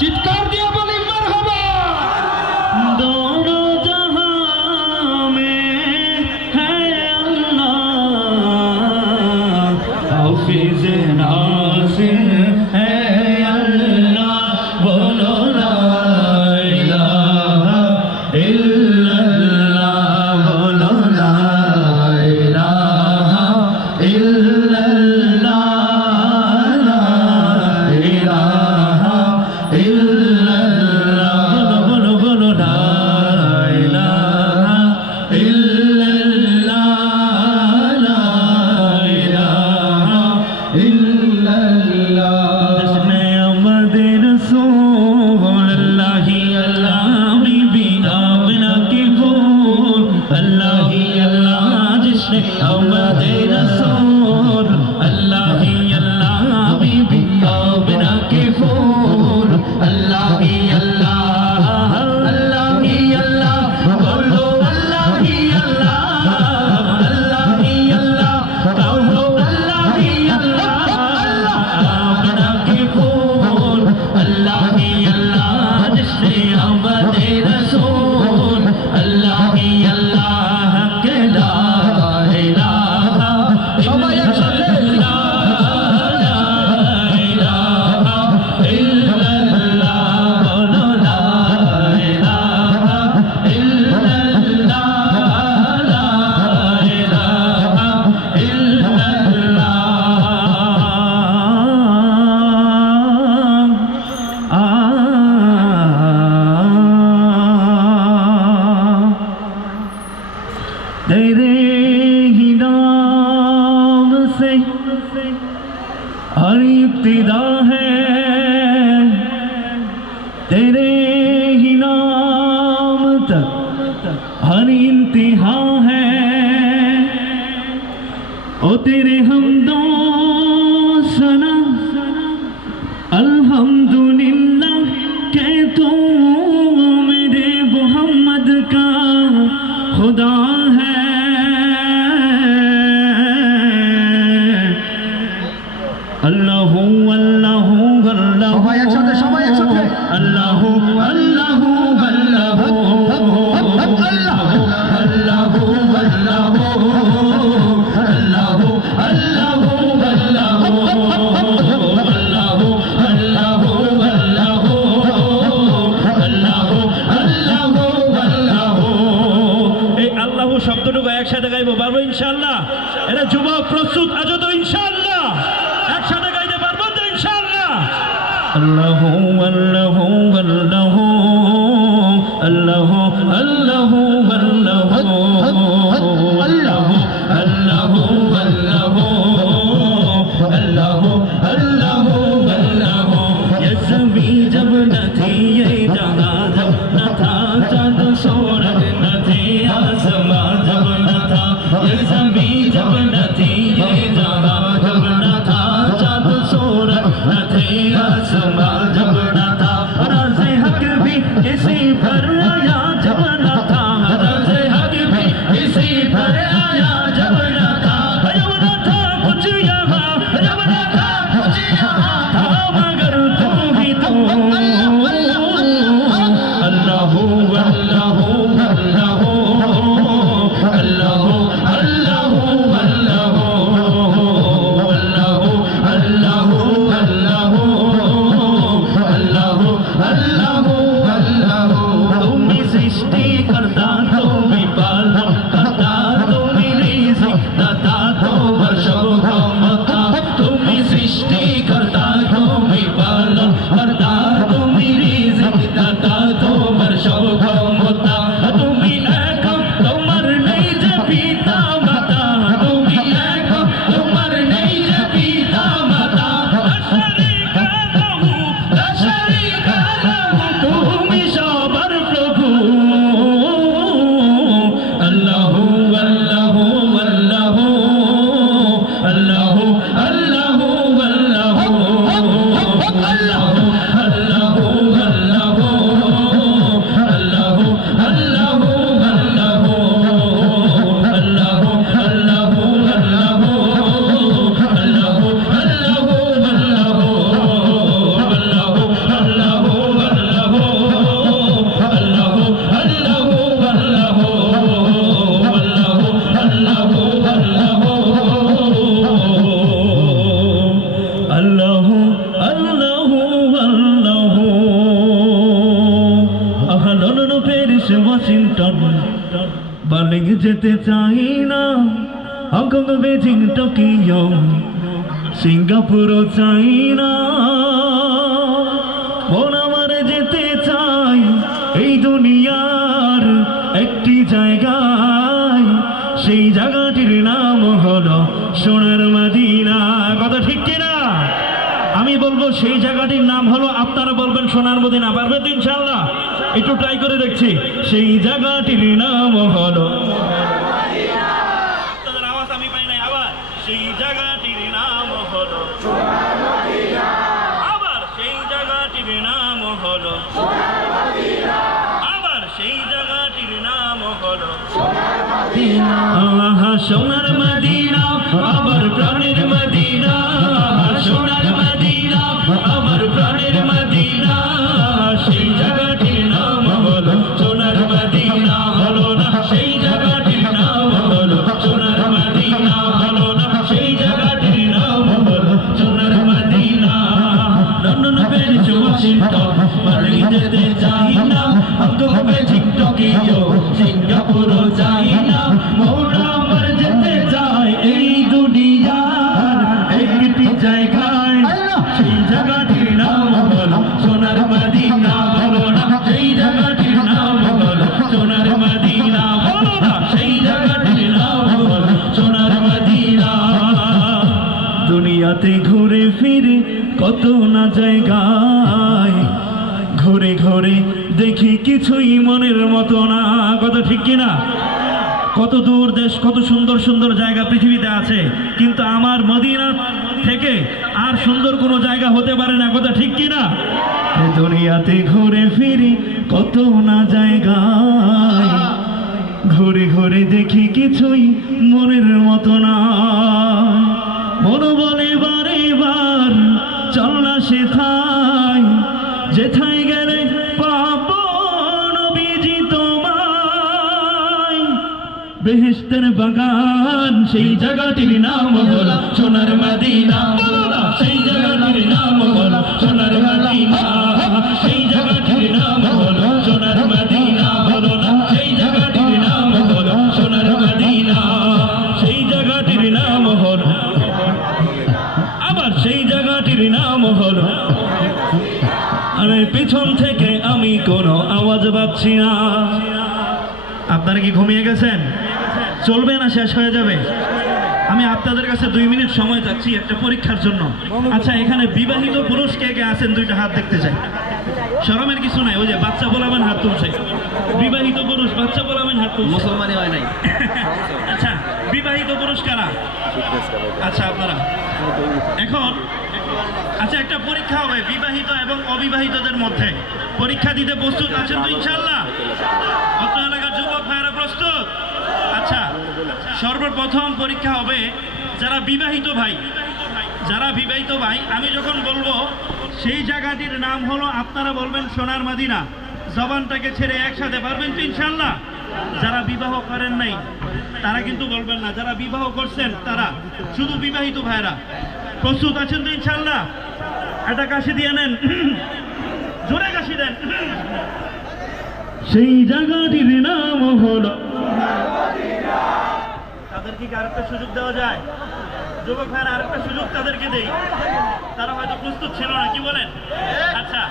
चित्कार दिया बोली मरहबा। दोनों जहां में है अल्लाह, हाफिज नासिर है अल्लाह, बोलो ला इलाहा इल्लल्लाह, बोलो ला इलाहा इल्लल्लाह, ला इलाहा इल्लल्लाह, बोलो बोलो ला इलाहा इल्लल्लाह, ला इलाहा इल्लल्लाह। जिसने अमदे रसूल अल्लाह ही अल्लाह, बीबी आमिना की फूल अल्लाह ही अल्लाह, जिसने अमदे रसूल अल्लाह ही अल्लाह, बीबी आमिना की फूल अल्लाह ही अल्लाह, अल्लाह ही अल्लाह, बोलो अल्लाह ही अल्लाह, अल्लाह ही अल्लाह, बोलो अल्लाह ही अल्लाह, आमिना की फूल अल्लाह ही अल्लाह, जिसने अमदे रसूल अल्लाह ही अल्लाह, के ला इलाहा तेरे ही नाम से हर इब्तिदा है, तेरे ही नाम तक हर इंतहा है, ओ तेरे हमदो सना अल्हम्दुलिल्लाह कह तू मेरे मोहम्मद का खुदा है। अल्लाहू अल्लाहू अल्लाहू, সবাই একসাথে अल्लाहू अल्लाहू अल्लाहू, अल्लाहू अल्लाहू अल्लाहू, अल्लाहू अल्लाहू अल्लाहू, अल्लाहू अल्लाहू अल्लाहू, अल्लाहू अल्लाहू अल्लाहू। এই আল্লাহু শব্দটুকু একসাথে গাইবো, পারবো ইনশাআল্লাহ? এটা যুবক প্রস্তুত আছো তো ইনশাআল্লাহ? একসাথে গাইতে পারবো তো ইনশাআল্লাহ? আল্লাহু আল্লাহু আল্লাহু, আল্লাহু আল্লাহু আল্লাহু, আল্লাহু আল্লাহু আল্লাহু, আল্লাহু আল্লাহু আল্লাহু। ये ज़मीं जब न थी, ये जहां जब न था, चाँद सूरज न थे, आसमां जब न था, ये ज़मीं जब न थी, ये जहां जब न था, चाँद सूरज न थे, आसमां जब न था, राज़े हक भी किसी पर आया जब न था, राज़े हक भी किसी पर आया जब न था, जब न था कुछ यहाँ, जब न था कुछ यहाँ था, मगर तू ही तू। अल्लाहू अल्लाहू अल्लाहू, अल्लाहू अल्लाहू अल्लाहू, अल्लाहू अल्लाहू अल्लाहू, अल्लाहू अल्लाहू যেতে চাই না হংকং বেজিং টোকিও সিঙ্গাপুরও চাই না মন আমার যেতে চাই এই দুনিয়ার একটি জায়গায় সেই জায়গাটির নাম হলো সোনার মদিনা কথা ঠিক কিনা আমি বলবো সেই জায়গাটির নাম হলো আপনারা বলবেন সোনার মদিনা পারবে তো ইনশাআল্লাহ একটু ট্রাই করে দেখছি সেই জায়গাটির নাম হলো আপনাদের আওয়াজ আমি পাই নাই আবার সেই জায়গাটির নাম হলো সোনার মদিনা আবার সেই জায়গাটির নাম হলো সোনার মদিনা আবার সেই জায়গাটির নাম হলো সোনার মদিনা আহা সোনার মদিনা আবার প্রাণের মদিনা সোনার মদিনা আমার প্রাণের মদিনা সেই জায়গাটির নাম হলো সোনার মদিনা হলো না সেই জায়গাটির নাম হলো সোনার মদিনা হলো না সেই জায়গাটির নাম হলো সোনার মদিনা লন্ডন প্যারিস ওয়াশিংটন পারি যেতে চাই না হংকং বেজিং টোকিও সিঙ্গাপুরও চাই না মৌলা আমার যেতে চাই এই দুনিয়ার একটি জায়গায় সেই জায়গাটির নাম হলো সোনার মদিনা বলো না সেই জায়গাটির নাম হলো সোনার মদিনা বলো না সেই জায়গাটির নাম হলো সোনার মদিনা দুনিয়াতে ঘুরে ফিরে কত না জায়গায় ঘুরে ঘুরে দেখি কিছুই মনের মতো না কথা ঠিক কিনা কত দূর দেশ কত সুন্দর সুন্দর জায়গা পৃথিবীতে আছে কিন্তু আমার মদিনা থেকে আর সুন্দর কোনো জায়গা হতে পারে না কথা ঠিক কিনা দুনিয়াতে ঘুরে ফিরি কত না জায়গায় ঘুরে ঘুরে দেখি কিছুই মনের মতো না মন বলে বারে বার চল না সেথায় যেথায় গেলে পাবো নবীজি তোমায় বেহেশতের বাগান সেই জায়গাটির নাম হলো সোনার মদিনা বলো না সেই জায়গাটির নাম হলো সোনার মদিনা সেই জায়গাটির নাম হলো সোনার মদিনা বলো না সেই জায়গাটির নাম হলো সোনার মদিনা সেই জায়গাটির নাম হলো আবার সেই জায়গাটির নাম হলো আরে পিছন থেকে আমি কোনো আওয়াজ পাচ্ছি না আপনারা কি ঘুমিয়ে গেছেন চলবে না শেষ হয়ে যাবে আমি আপনাদের কাছে 2 মিনিট সময় চাচ্ছি একটা পরীক্ষার জন্য আচ্ছা এখানে বিবাহিত পুরুষ কে কে আছেন দুইটা হাত দেখতে চাই শরমের কিছু নাই ওই যে বাচ্চা বলাবেন হাত তুলছে বিবাহিত পুরুষ বাচ্চা বলাবেন হাত তুলছে মুসলমানই হয় নাই আচ্ছা বিবাহিত পুরুষ কারা আচ্ছা আপনারা এখন আচ্ছা একটা পরীক্ষা হবে বিবাহিত এবং অবিবাহিতদের মধ্যে পরীক্ষা দিতে প্রস্তুত আছেন তো ইনশাআল্লাহ অত্র এলাকার যুবক ভাইরা প্রস্তুত আচ্ছা সর্বপ্রথম পরীক্ষা হবে যারা বিবাহিত ভাই আমি যখন বলবো সেই জায়গাটির নাম হলো আপনারা বলবেন সোনার মদিনা জবানটাকে ছেড়ে একসাথে পারবেন তো ইনশাআল্লাহ যারা বিবাহ করেন নাই তারা কিন্তু বলবেন না যারা বিবাহ করছেন তারা শুধু বিবাহিত ভাইরা প্রস্তুত আছেন তো ইনশাআল্লাহ একটা কাশি দিয়ে নেন জোরে কাশি দেন সেই জায়গাটির নাম হলো তাদেরকে কি আরেকটা সুযোগ দেওয়া যায় যুবক ভাইরা আরেকটা সুযোগ তাদেরকে দেই তারা হয়তো প্রস্তুত ছিল না কি বলেন আচ্ছা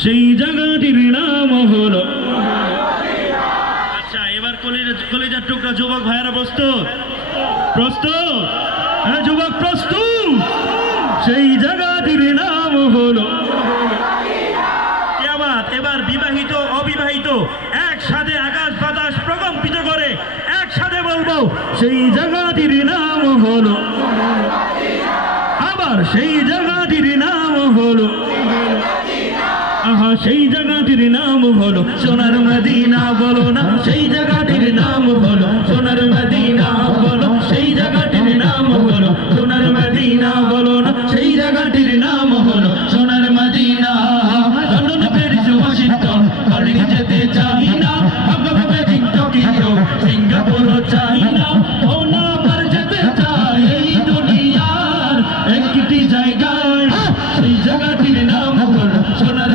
সেই জায়গাটির নাম হলো আচ্ছা এবার কলিজার টুকরা যুবক ভাইরা প্রস্তুত হ্যাঁ যুবক প্রস্তুত সেই জায়গাটির নাম হলো এবার বিবাহিত অবিবাহিত একসাথে আকাশ বাতাস প্রকম্পিত করে একসাথে বলবো সেই জায়গাটির নাম হলো আবার সেই জায়গাটির নাম হলো আহা সেই জায়গাটির নাম হলো সোনার মদিনা বলো না সেই জায়গাটির নাম হলো সোনার মদিনা বলো সেই জায়গাটির নাম হলো সোনার মদিনা বলো না সেই জায়গাটির নাম হলো সোনার মদিনা লন্ডন প্যারিস ওয়াশিংটন পারি যেতে চাই না হংকং বেজিং টোকিও সিঙ্গাপুরও চাই না মৌলা আমার যেতে চাই এই দুনিয়ার একটি জায়গায় সেই জায়গাটির নাম হলো সোনার